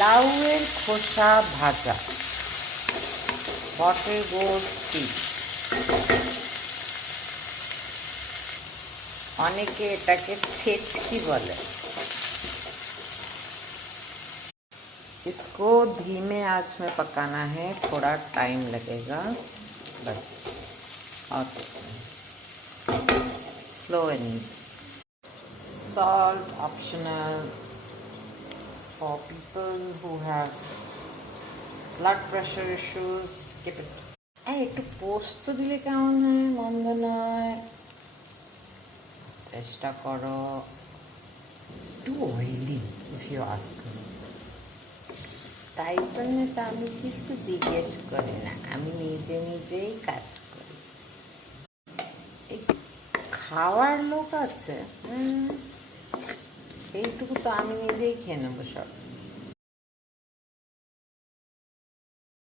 লাউয়ের খোসা ভাজা, পটেটোর চিপস, অনেকে এটাকে ছেচকি বলে। इसको धीमे आंच में पकाना है, थोड़ा टाइम लगेगा बस, और कुछ नहीं। Slow and easy. Salt optional for people who have blood pressure issues. Skip it. একটু পোস্ত দিলে কেমন হয়? মন্দ নয়, চেষ্টা করো। Too oily if you ask me. তাই জন্য তো আমি কিছু জিজ্ঞেস করি না, আমি নিজে নিজেই কাজ করি। এই খাওয়ার লোক আছে, এইটুকু তো আমি নিজেই খেয়ে নেবো সব।